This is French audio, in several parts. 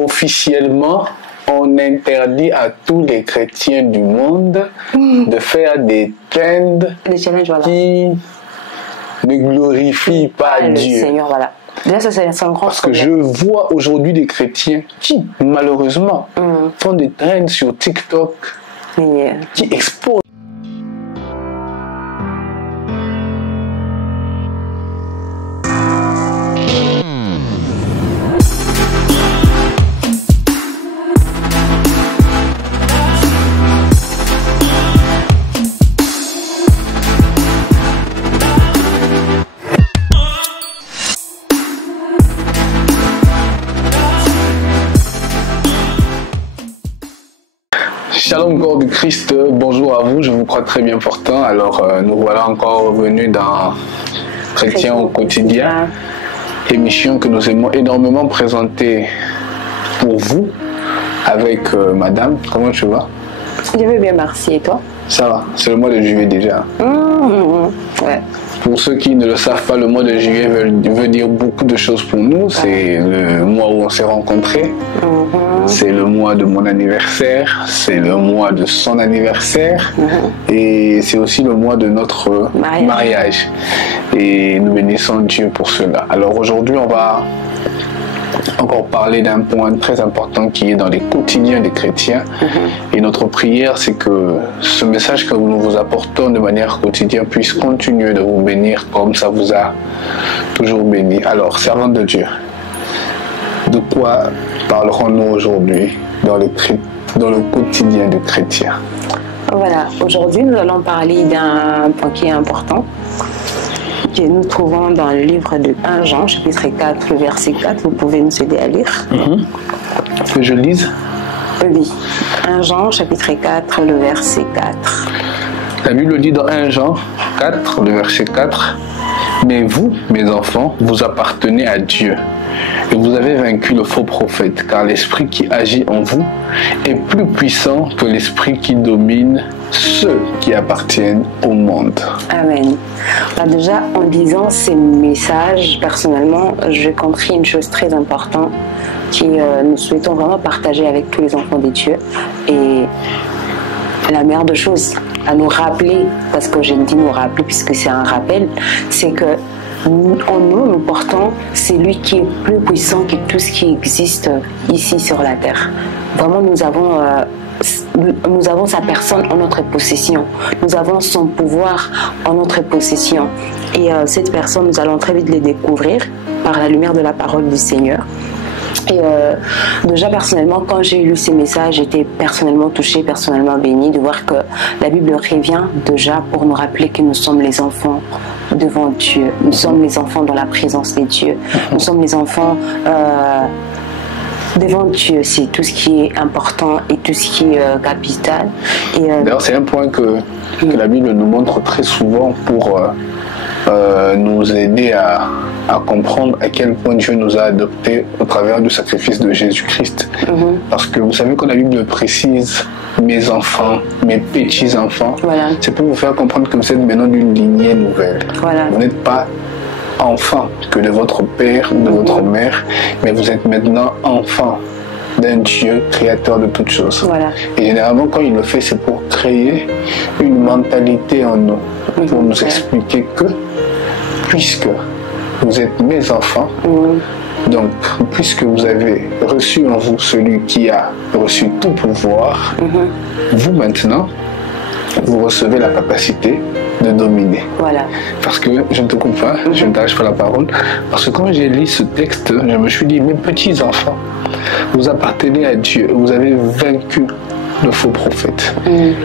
officiellement, on interdit à tous les chrétiens du monde de faire des trends qui ne glorifient pas Dieu. Seigneur, voilà. Déjà, ça, c'est un grand Parce que je vois aujourd'hui des chrétiens qui, malheureusement, font des trends sur TikTok qui exposent. Shalom corps du Christ, bonjour à vous, je vous crois très bien portant. Alors nous voilà encore revenus dans Chrétien au quotidien, émission que nous aimons énormément présenter pour vous avec madame. Comment tu vas? Je vais bien, merci, et toi? Ça va, c'est le mois de juillet déjà. Ouais. Pour ceux qui ne le savent pas, le mois de juillet veut dire beaucoup de choses pour nous. C'est le mois où on s'est rencontrés. C'est le mois de mon anniversaire. C'est le mois de son anniversaire. Et c'est aussi le mois de notre mariage. Et nous bénissons Dieu pour cela. Alors aujourd'hui, on va encore parler d'un point très important qui est dans les quotidiens des chrétiens. Et notre prière, c'est que ce message que nous vous apportons de manière quotidienne puisse continuer de vous bénir comme ça vous a toujours béni. Alors, servant de Dieu, de quoi parlerons-nous aujourd'hui dans le quotidien des chrétiens? Voilà, aujourd'hui nous allons parler d'un point qui est important, que nous trouvons dans le livre de 1 Jean, chapitre 4, le verset 4. Vous pouvez nous aider à lire. Que je lise? Oui, 1 Jean, chapitre 4, le verset 4. La Bible dit dans 1 Jean 4, le verset 4, « Mais vous, mes enfants, vous appartenez à Dieu, et vous avez vaincu le faux prophète, car l'esprit qui agit en vous est plus puissant que l'esprit qui domine ceux qui appartiennent au monde. » Amen. Alors déjà, en lisant ces messages, personnellement, j'ai compris une chose très importante que nous souhaitons vraiment partager avec tous les enfants de Dieu. Et la meilleure des choses à nous rappeler, parce que j'ai dit nous rappeler puisque c'est un rappel, c'est que en nous portons celui qui est plus puissant que tout ce qui existe ici sur la terre. Vraiment, nous avons sa personne en notre possession. Nous avons son pouvoir en notre possession. Et cette personne, nous allons très vite les découvrir par la lumière de la parole du Seigneur. Et déjà personnellement, quand j'ai lu ces messages, j'étais personnellement touchée, personnellement bénie de voir que la Bible revient déjà pour nous rappeler que nous sommes les enfants devant Dieu. Nous sommes les enfants dans la présence de Dieu. Nous sommes les enfants devant Dieu. C'est tout ce qui est important et tout ce qui est capital. D'ailleurs, c'est un point que la Bible nous montre très souvent pour nous aider à comprendre à quel point Dieu nous a adoptés au travers du sacrifice de Jésus-Christ. Parce que vous savez que la Bible précise mes enfants, mes petits-enfants. Voilà. C'est pour vous faire comprendre que vous êtes maintenant d'une lignée nouvelle. Voilà. Vous n'êtes pas enfant que de votre père, de votre mère, mais vous êtes maintenant enfant d'un Dieu créateur de toutes choses. Voilà. Et généralement, quand il le fait, c'est pour créer une mentalité en nous, pour nous expliquer que, puisque vous êtes mes enfants, donc puisque vous avez reçu en vous celui qui a reçu tout pouvoir, vous maintenant, vous recevez la capacité de dominer. Voilà. Parce que, je ne te coupe pas, je ne t'arrache pas la parole, parce que quand j'ai lu ce texte, je me suis dit, mes petits enfants, vous appartenez à Dieu, vous avez vaincu le faux prophète.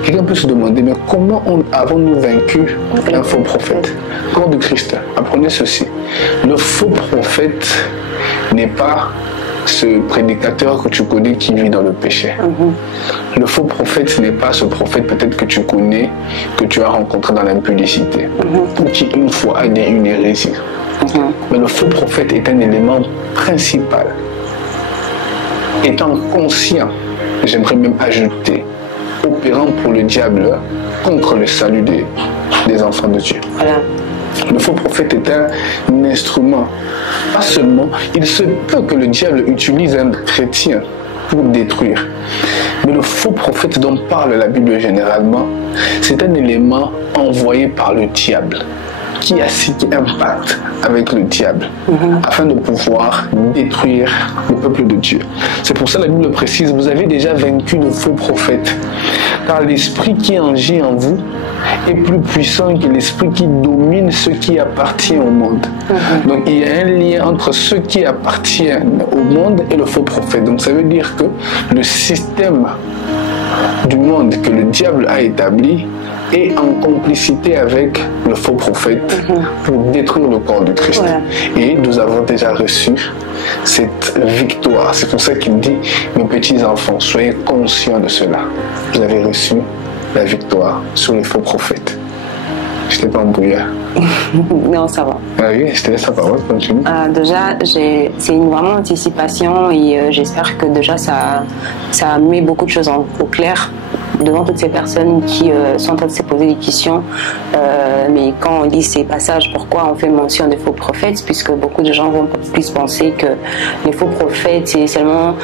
Quelqu'un peut se demander, mais comment avons-nous vaincu un faux prophète? Corps du Christ, apprenez ceci. Le faux prophète n'est pas ce prédicateur que tu connais qui vit dans le péché. Le faux prophète, ce n'est pas ce prophète peut-être que tu connais, que tu as rencontré dans l'impudicité, ou qui une fois a dit une hérésie. Mais le faux prophète est un élément principal. Étant conscient, j'aimerais même ajouter, opérant pour le diable contre le salut des enfants de Dieu. Voilà. Le faux prophète est un instrument. Pas seulement, il se peut que le diable utilise un chrétien pour détruire. Mais le faux prophète dont parle la Bible généralement, c'est un élément envoyé par le diable, qui impacte avec le diable, afin de pouvoir détruire le peuple de Dieu. C'est pour ça que la Bible précise, vous avez déjà vaincu le faux prophète, car l'esprit qui agit en vous est plus puissant que l'esprit qui domine ce qui appartient au monde. Donc il y a un lien entre ceux qui appartiennent au monde et le faux prophète. Donc ça veut dire que le système du monde que le diable a établi est en complicité avec le faux prophète pour détruire le corps de Christ. Voilà. Et nous avons déjà reçu cette victoire. C'est pour ça qu'il dit, mes petits enfants, soyez conscients de cela. Vous avez reçu la victoire sur les faux prophètes. Je t'ai pas embrouillé. Non, ça va. Ah oui, je te laisse la parole, continue. Déjà, c'est une vraiment anticipation et j'espère que déjà ça met beaucoup de choses au clair devant toutes ces personnes qui sont en train de se poser des questions. Mais quand on lit ces passages, pourquoi on fait mention des faux prophètes? Puisque beaucoup de gens vont plus penser que les faux prophètes, c'est seulement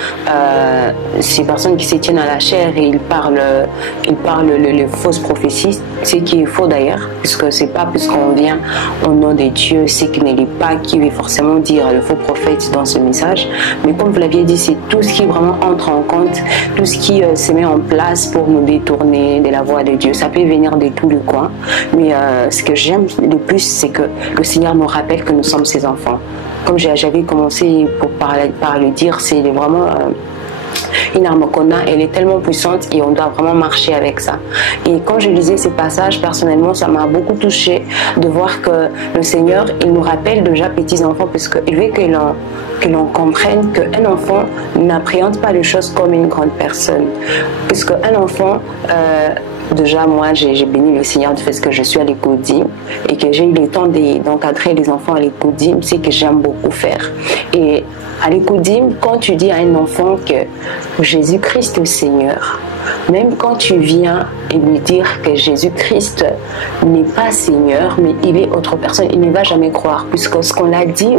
ces personnes qui se tiennent à la chair et ils parlent les fausses prophéties, ce qui est faux d'ailleurs, puisque c'est pas puisqu'on vient au nom des dieux, c'est qu'il n'est pas qui veut forcément dire le faux prophète dans ce message. Mais comme vous l'aviez dit, c'est tout ce qui vraiment entre en compte, tout ce qui se met en place pour nous détourner de la voie de Dieu. Ça peut venir de tous les coins, mais ce que j'aime le plus, c'est que le Seigneur nous rappelle que nous sommes ses enfants. Comme j'avais commencé par le dire, c'est vraiment une arme qu'on a, elle est tellement puissante et on doit vraiment marcher avec ça. Et quand je lisais ces passages, personnellement, ça m'a beaucoup touché de voir que le Seigneur, il nous rappelle déjà petits enfants, parce qu'il veut que l'on comprenne qu'un enfant n'appréhende pas les choses comme une grande personne. Puisque un enfant, déjà moi j'ai béni le Seigneur du fait que je suis à l'école-dîme et que j'ai eu le temps d'encadrer les enfants à l'école-dîme, c'est que j'aime beaucoup faire. Et à l'école-dîme, quand tu dis à un enfant que Jésus-Christ est le Seigneur, même quand tu viens et lui dire que Jésus-Christ n'est pas Seigneur, mais il est autre personne, il ne va jamais croire, puisque ce qu'on a dit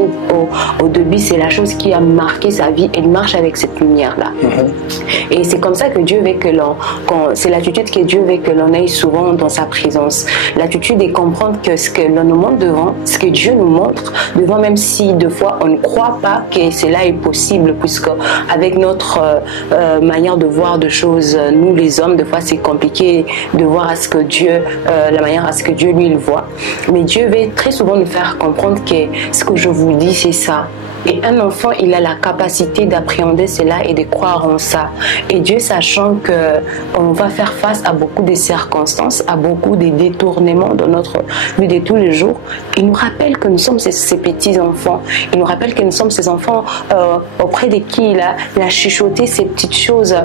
au début, c'est la chose qui a marqué sa vie, et il marche avec cette lumière-là. Et c'est comme ça que Dieu veut que c'est l'attitude que Dieu veut que l'on ait souvent dans sa présence. L'attitude est comprendre que ce que l'on nous montre devant, ce que Dieu nous montre devant, même si deux fois on ne croit pas que cela est possible, puisque avec notre manière de voir de choses, nous les hommes, des fois c'est compliqué de voir à ce que Dieu, la manière à ce que Dieu lui il voit. Mais Dieu veut très souvent nous faire comprendre que ce que je vous dis c'est ça. Et un enfant, il a la capacité d'appréhender cela et de croire en ça. Et Dieu, sachant qu'on va faire face à beaucoup de circonstances, à beaucoup de détournements dans notre vie de tous les jours, il nous rappelle que nous sommes ces petits-enfants. Il nous rappelle que nous sommes ces enfants auprès de qui il a chuchoté ces petites choses,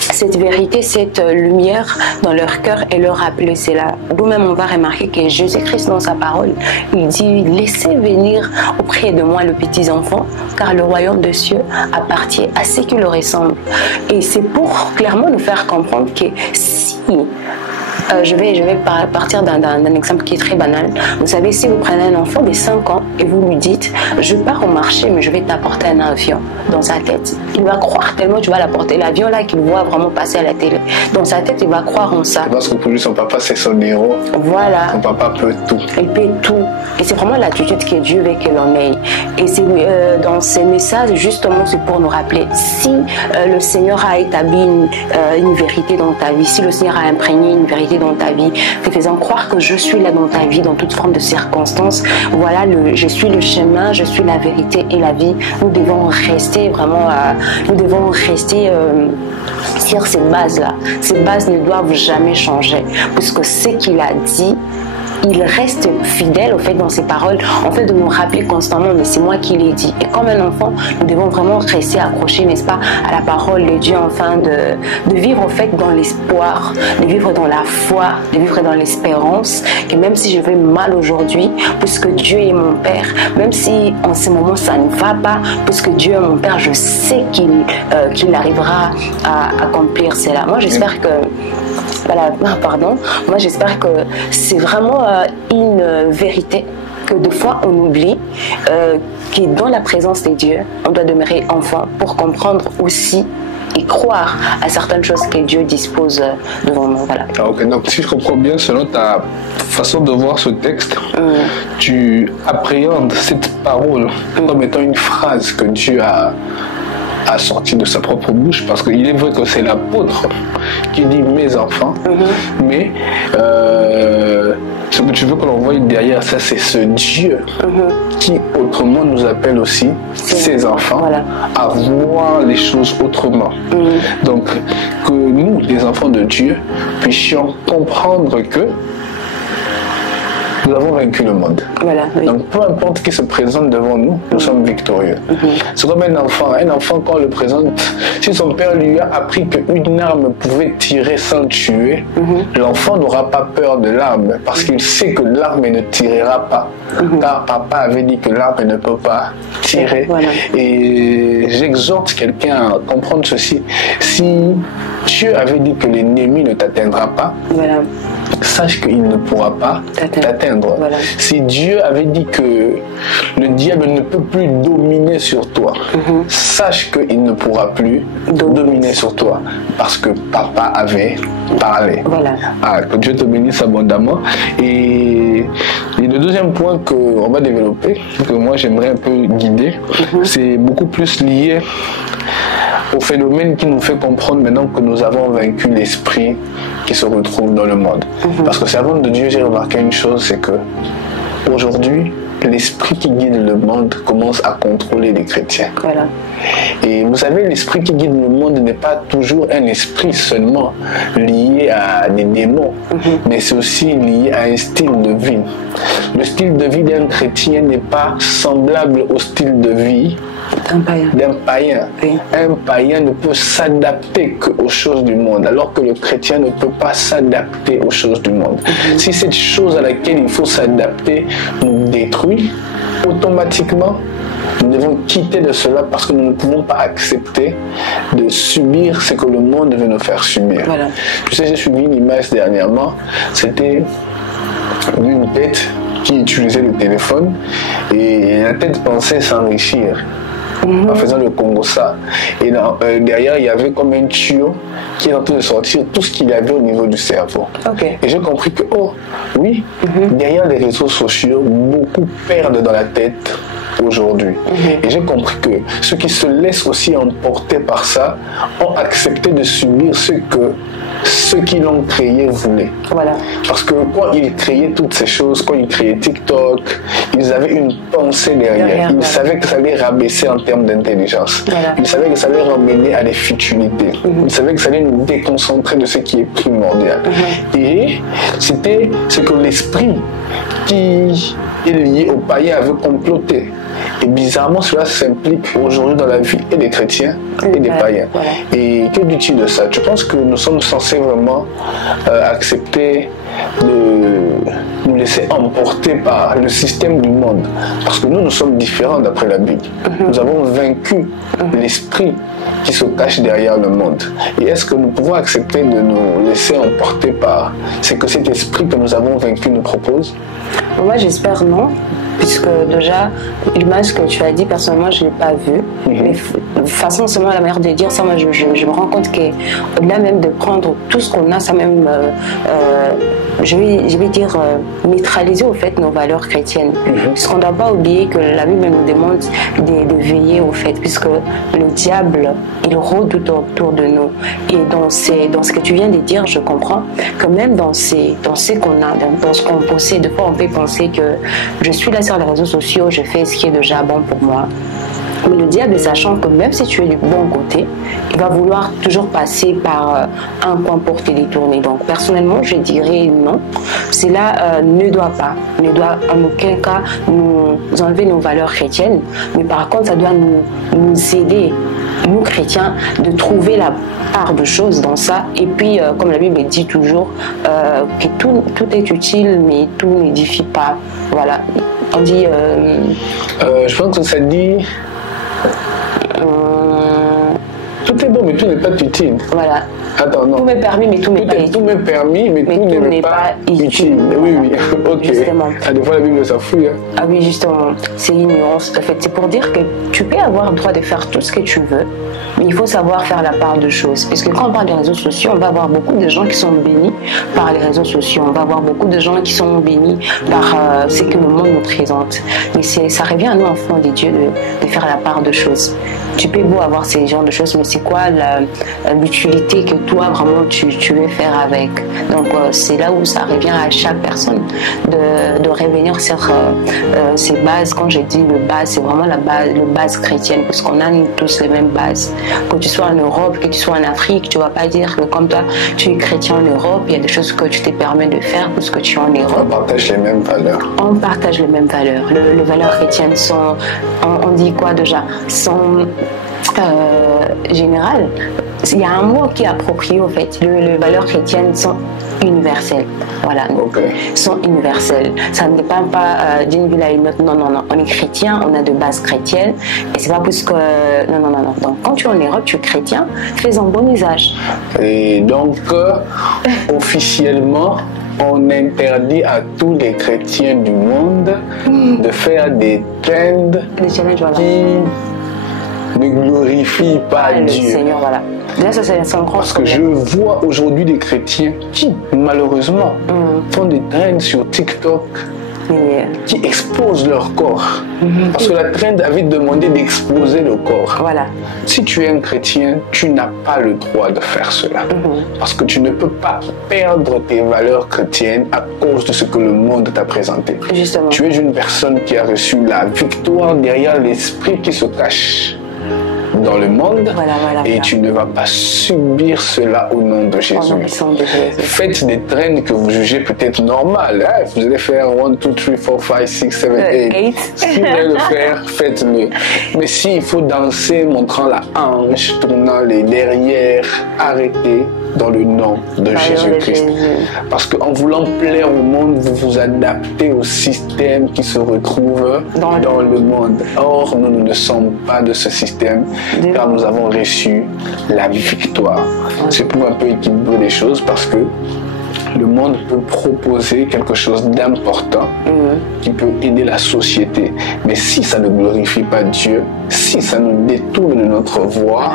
cette vérité, cette lumière dans leur cœur, et leur rappeler cela. Nous-mêmes, on va remarquer que Jésus-Christ, dans sa parole, il dit « Laissez venir auprès de moi le petit enfant, car le royaume des cieux appartient à ceux qui le ressemblent. » Et c'est pour clairement nous faire comprendre que si... je vais partir d'un exemple qui est très banal. Vous savez, si vous prenez un enfant de 5 ans et vous lui dites « Je pars au marché, mais je vais t'apporter un avion » dans sa tête, il va croire tellement tu vas l'apporter. L'avion là qu'il voit vraiment passer à la télé. Dans sa tête, il va croire en ça. Parce que pour lui, son papa, c'est son héros. Voilà. Son papa peut tout. Il peut tout. Et c'est vraiment l'attitude que Dieu veut que l'on ait. Et c'est dans ces messages, justement, c'est pour nous rappeler, si le Seigneur a établi une vérité dans ta vie, si le Seigneur a imprégné une vérité dans ta vie, te faisant croire que je suis là dans ta vie, dans toute forme de circonstances, voilà, je suis le chemin, je suis la vérité et la vie. Nous devons rester vraiment, nous devons rester sur ces bases-là. Ces bases ne doivent jamais changer, puisque ce qu'il a dit, il reste fidèle au fait dans ses paroles, en fait de nous rappeler constamment, mais c'est moi qui l'ai dit. Et comme un enfant, nous devons vraiment rester accrochés, n'est-ce pas, à la parole de Dieu, afin de vivre au fait dans l'espoir, de vivre dans la foi, de vivre dans l'espérance, que même si je vais mal aujourd'hui, puisque Dieu est mon Père, même si en ce moment ça ne va pas, puisque Dieu est mon Père, je sais qu'il arrivera à accomplir cela. Moi j'espère que voilà, pardon. Moi, j'espère que c'est vraiment une vérité que des fois on oublie que dans la présence des dieux, on doit demeurer enfant pour comprendre aussi et croire à certaines choses que Dieu dispose devant nous. Voilà. Ok, donc si je comprends bien, selon ta façon de voir ce texte, tu appréhendes cette parole comme étant une phrase que Dieu a sortie de sa propre bouche, parce qu'il est vrai que c'est l'apôtre qui dit mes enfants, mais ce que tu veux que l'on voie derrière ça, c'est ce Dieu qui autrement nous appelle aussi ses enfants à voir les choses autrement. Donc que nous, les enfants de Dieu, puissions comprendre que nous avons vaincu le monde. Voilà, oui. Donc peu importe qui se présente devant nous, nous sommes victorieux. C'est comme un enfant quand on le présente, si son père lui a appris qu'une arme pouvait tirer sans tuer, l'enfant n'aura pas peur de l'arme parce qu'il sait que l'arme ne tirera pas. Car papa avait dit que l'arme ne peut pas tirer. Voilà. Et j'exhorte quelqu'un à comprendre ceci. Si Dieu avait dit que l'ennemi ne t'atteindra pas, sache qu'il ne pourra pas t'atteindre. Voilà. Si Dieu avait dit que le diable ne peut plus dominer sur toi, sache qu'il ne pourra plus dominer sur toi parce que papa avait parlé. Voilà. Que Dieu te bénisse abondamment. Et le deuxième point qu'on va développer, que moi j'aimerais un peu guider, c'est beaucoup plus lié au phénomène qui nous fait comprendre maintenant que nous avons vaincu l'esprit qui se retrouve dans le monde. Parce que servant de Dieu, j'ai remarqué une chose, c'est que aujourd'hui, l'esprit qui guide le monde commence à contrôler les chrétiens. Voilà. Et vous savez, l'esprit qui guide le monde n'est pas toujours un esprit seulement lié à des démons, mais c'est aussi lié à un style de vie. Le style de vie d'un chrétien n'est pas semblable au style de vie d'un païen. Oui. Un païen ne peut s'adapter qu'aux choses du monde, alors que le chrétien ne peut pas s'adapter aux choses du monde. Si cette chose à laquelle il faut s'adapter nous détruit, automatiquement, nous devons quitter de cela parce que nous ne pouvons pas accepter de subir ce que le monde veut nous faire subir. Voilà. Tu sais, j'ai suivi une image dernièrement, c'était une tête qui utilisait le téléphone et la tête pensait s'enrichir en faisant le Congo-ça. Et derrière, il y avait comme un tuyau qui est en train de sortir tout ce qu'il y avait au niveau du cerveau. Et j'ai compris que, derrière les réseaux sociaux, beaucoup perdent dans la tête aujourd'hui. Et j'ai compris que ceux qui se laissent aussi emporter par ça ont accepté de subir ce que ceux qui l'ont créé voulaient. Voilà. Parce que quand ils créaient toutes ces choses, quand ils créaient TikTok, ils avaient une pensée derrière. Ils savaient que ça allait rabaisser en termes d'intelligence. Voilà. Ils savaient que ça allait ramener à des futilités. Ils savaient que ça allait nous déconcentrer de ce qui est primordial. Et c'était ce que l'esprit qui est lié aux païens avait comploté. Et bizarrement, cela s'implique aujourd'hui dans la vie et des chrétiens et des païens. Voilà. Et que dis-tu de ça? Tu penses que nous sommes censés vraiment accepter de nous laisser emporter par le système du monde? Parce que nous sommes différents d'après la Bible. Nous avons vaincu l'esprit qui se cache derrière le monde. Et est-ce que nous pouvons accepter de nous laisser emporter par ce que cet esprit que nous avons vaincu nous propose? Moi, j'espère non. Puisque déjà, l'image que tu as dit, personnellement, je ne l'ai pas vue. Mais de toute façon, c'est moi la manière de dire ça. Moi, je me rends compte qu'au-delà même de prendre tout ce qu'on a, ça même, je vais dire, neutraliser au fait nos valeurs chrétiennes. Puisqu'on ne doit pas oublier que la Bible nous demande de veiller au fait, puisque le diable, il rôde tout autour de nous. Et dans ce que tu viens de dire, je comprends que même dans ce qu'on a, dans ce qu'on possède, des fois on peut penser que je suis là sur les réseaux sociaux, je fais ce qui est déjà bon pour moi. Mais le diable, sachant que même si tu es du bon côté, il va vouloir toujours passer par un point pour te détourner. Donc personnellement, je dirais non. Cela ne doit en aucun cas nous enlever nos valeurs chrétiennes. Mais par contre, ça doit nous aider, nous chrétiens, de trouver la part de choses dans ça. Et puis, comme la Bible dit toujours, que tout est utile, mais tout n'édifie pas. Voilà. On dit... je pense que ça dit... Tout est bon, mais tout n'est pas utile. Voilà. Attends, non. Tout m'est permis, mais tout n'est pas utile. Tout m'est permis, mais tout n'est pas utile. Oui, oui, ok. Justement. Ah, des fois, la Bible, ça fouille. Hein. Ah oui, justement, c'est une nuance. En fait, c'est pour dire que tu peux avoir le droit de faire tout ce que tu veux, mais il faut savoir faire la part de choses. Parce que quand on parle des réseaux sociaux, on va avoir beaucoup de gens qui sont bénis par les réseaux sociaux. On va avoir beaucoup de gens qui sont bénis par ce que le monde nous présente. Mais ça revient à nous, enfants des dieux, de faire la part de choses. Tu peux beau avoir ces genres de choses, mais c'est quoi l'utilité que toi, vraiment, tu veux faire avec? Donc, c'est là où ça revient à chaque personne de revenir sur ces bases. Quand j'ai dit le base, c'est vraiment la base chrétienne, parce qu'on a tous les mêmes bases. Que tu sois en Europe, que tu sois en Afrique, tu ne vas pas dire que comme toi, tu es chrétien en Europe, il y a des choses que tu te permets de faire parce que tu es en Europe. On partage les mêmes valeurs. On partage les mêmes valeurs. Les valeurs chrétiennes sont, on dit quoi déjà, sont générales. Il y a un mot qui est approprié au fait. Les valeurs chrétiennes sont universelles. Voilà, sont universelles. Ça ne dépend pas d'une ville à une autre. Non, non, non. On est chrétien, on a de bases chrétiennes. Et c'est pas plus que. Non, non, non, non. Donc, quand tu es en Europe, tu es chrétien, fais-en bon usage. Et donc, officiellement, on interdit à tous les chrétiens du monde de faire des trends qui ne glorifient pas Dieu. Le Seigneur, voilà. Là, ça, c'est un grand Parce que je vois aujourd'hui des chrétiens qui, malheureusement, font des trends sur TikTok qui exposent leur corps. Parce que la trend avait demandé d'exposer le corps. Voilà. Si tu es un chrétien, tu n'as pas le droit de faire cela. Parce que tu ne peux pas perdre tes valeurs chrétiennes à cause de ce que le monde t'a présenté. Justement. Tu es une personne qui a reçu la victoire derrière l'esprit qui se cache dans le monde, et tu ne vas pas subir cela au nom de Jésus. Faites des traînes que vous jugez peut-être normales. Hein? Vous allez faire 1, 2, 3, 4, 5, 6, 7, 8. Si vous allez le faire, faites-le. Mais s'il faut danser montrant la hanche, tournant les derrières, arrêtez dans le nom de Jésus-Christ. Parce qu'en voulant plaire au monde, vous vous adaptez au système qui se retrouve dans le monde. Or, nous ne sommes pas de ce système, car nous avons reçu la victoire. C'est pour un peu équilibrer les choses, parce que le monde peut proposer quelque chose d'important qui peut aider la société. Mais si ça ne glorifie pas Dieu, si ça nous détourne de notre voie,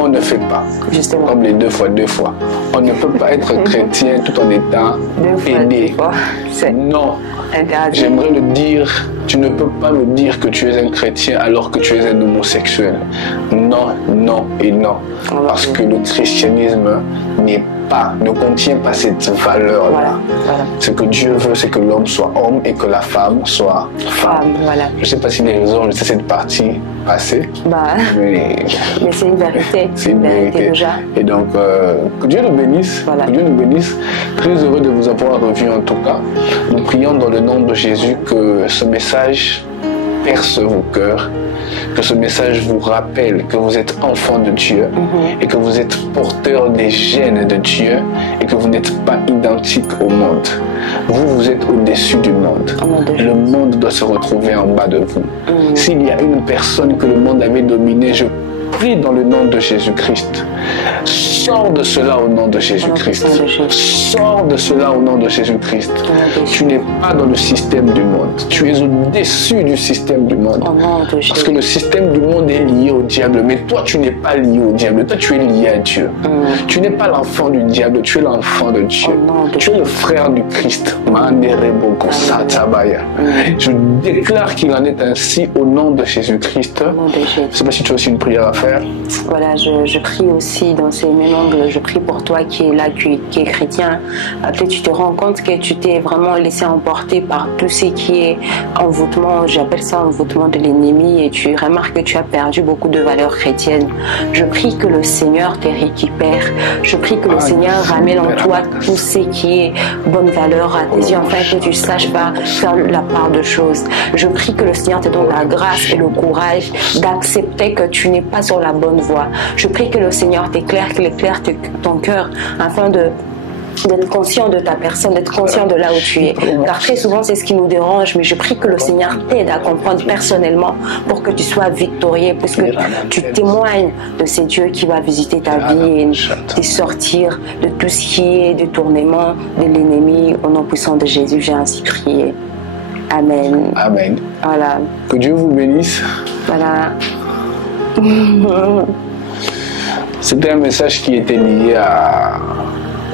on ne fait pas. Justement. Comme les 2 fois 2 fois. On ne peut pas être chrétien tout en étant aidé. Non. J'aimerais le dire. Tu ne peux pas me dire que tu es un chrétien alors que tu es un homosexuel. Non, non et non. Parce que le christianisme ne contient pas cette valeur-là. Ce que Dieu veut, c'est que l'homme soit homme et que la femme soit femme. Je ne sais pas si les raisons, je sais cette partie passée. Mais c'est une vérité. C'est une vérité déjà. Et donc, que Dieu nous bénisse. Que Dieu nous bénisse. Très heureux de vous avoir revu en tout cas. Nous prions dans le nom de Jésus que ce message perce vos cœurs, que ce message vous rappelle que vous êtes enfant de Dieu et que vous êtes porteur des gènes de Dieu et que vous n'êtes pas identique au monde. Vous êtes au-dessus du monde. Le monde doit se retrouver en bas de vous. S'il y a une personne que le monde avait dominée, je prie dans le nom de Jésus-Christ. Sors de cela au nom de Jésus-Christ. Sors de cela au nom de Jésus-Christ. Tu n'es pas dans le système du monde. Tu es au-dessus du système du monde. Parce que le système du monde est lié au diable. Mais toi, tu n'es pas lié au diable. Toi, tu es lié à Dieu. Tu n'es pas l'enfant du diable. Tu es l'enfant de Dieu. Tu es le frère du Christ. Je déclare qu'il en est ainsi au nom de Jésus-Christ. Je ne sais pas si tu as aussi une prière à faire. Voilà, je prie aussi dans ces mêmes angles. Je prie pour toi qui es là, qui est chrétien. Peut-être tu te rends compte que tu t'es vraiment laissé emporter par tout ce qui est envoûtement. J'appelle ça envoûtement de l'ennemi, et tu remarques que tu as perdu beaucoup de valeurs chrétiennes. Je prie que le Seigneur te récupère. Je prie que le Seigneur ramène en toi tout ce qui est bonne valeur à tes yeux, afin que tu saches pas faire la part de choses. Je prie que le Seigneur te donne la grâce et le courage d'accepter que tu n'es pas sur la bonne voie. Je prie que le Seigneur t'éclaire, qu'il éclaire ton cœur, afin de d'être conscient de ta personne, d'être conscient de là où tu es. Car très souvent, c'est ce qui nous dérange, mais je prie que le Seigneur t'aide à comprendre personnellement pour que tu sois victorieux, puisque tu témoignes de ces dieux qui va visiter ta vie et te sortir de tout ce qui est détournement de l'ennemi. Au nom puissant de Jésus, j'ai ainsi prié. Amen. Amen. Voilà. Que Dieu vous bénisse. Voilà. C'était un message qui était lié à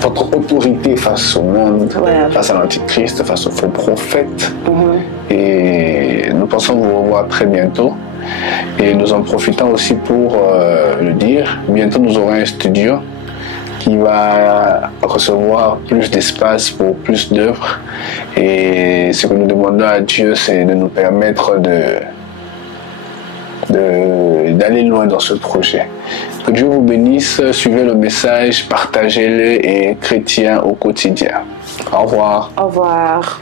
votre autorité face au monde, face à l'Antichrist, face aux faux prophètes. Et nous pensons vous revoir très bientôt. Et nous en profitons aussi pour le dire. Bientôt, nous aurons un studio qui va recevoir plus d'espace pour plus d'œuvres. Et ce que nous demandons à Dieu, c'est de nous permettre d'aller loin dans ce projet. Que Dieu vous bénisse, suivez le message, partagez-le et chrétien au quotidien. Au revoir. Au revoir.